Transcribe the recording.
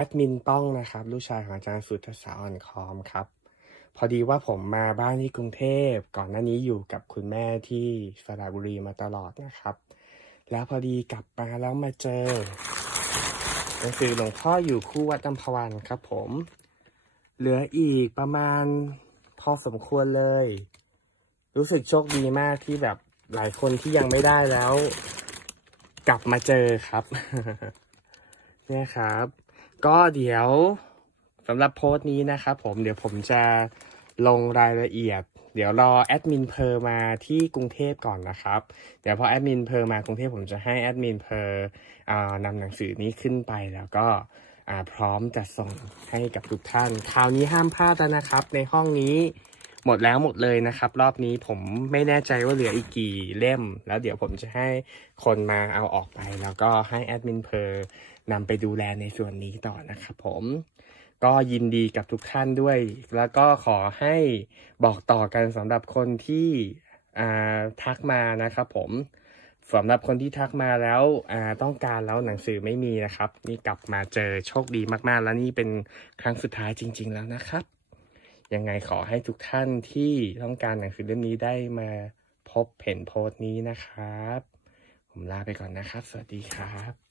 แอดมินต้องนะครับ ลูกชายของอาจารย์สุทธสาอ่อนคอมครับ พอดีว่าผมมาบ้านที่กรุงเทพก่อนหน้านี้อยู่กับคุณแม่ที่สระบุรีมาตลอดนะครับ แล้วพอดีกลับมาแล้วมาเจอหนังสือหลวงพ่ออยู่คู่วัดอัมพวันครับผม เหลืออีกประมาณพอสมควรเลย รู้สึกโชคดีมากที่แบบหลายคนที่ยังไม่ได้แล้ว กลับมาเจอครับ เนี่ยครับ ก็เดี๋ยวสำหรับโพสต์นี้นะครับผมเดี๋ยวผมจะลงรายละเอียด เดี๋ยวรอแอดมินเพอร์มาที่กรุงเทพก่อนนะครับ เดี๋ยวพอแอดมินเพอร์มากรุงเทพผมจะให้แอดมินเพอร์นำหนังสือนี้ขึ้นไปแล้วก็พร้อมจะส่งให้กับทุกท่าน คราวนี้ห้ามพลาดแล้วนะครับ ในห้องนี้ หมดแล้วหมดเลยนะครับ รอบนี้ผมไม่แน่ใจว่าเหลืออีกกี่เล่ม แล้วเดี๋ยวผมจะให้คนมาเอาออกไป แล้วก็ให้แอดมินเพอร์นำไปดูแลในส่วนนี้ต่อนะครับผมก็ยินดีกับทุกท่านด้วย แล้วก็ขอให้บอกต่อกันสำหรับคนที่ทักมานะครับผมสำหรับคนที่ทักมาแล้วต้องการแล้วหนังสือไม่มีนะครับ นี่กลับมาเจอโชคดีมากๆ แล้วนี่เป็นครั้งสุดท้ายจริง ๆ แล้วนะครับ ยังไงขอให้ทุกท่านที่ต้องการหนังสือเล่มนี้ได้มาพบเห็นโพสต์นี้นะครับ ผมลาไปก่อนนะครับ สวัสดีครับ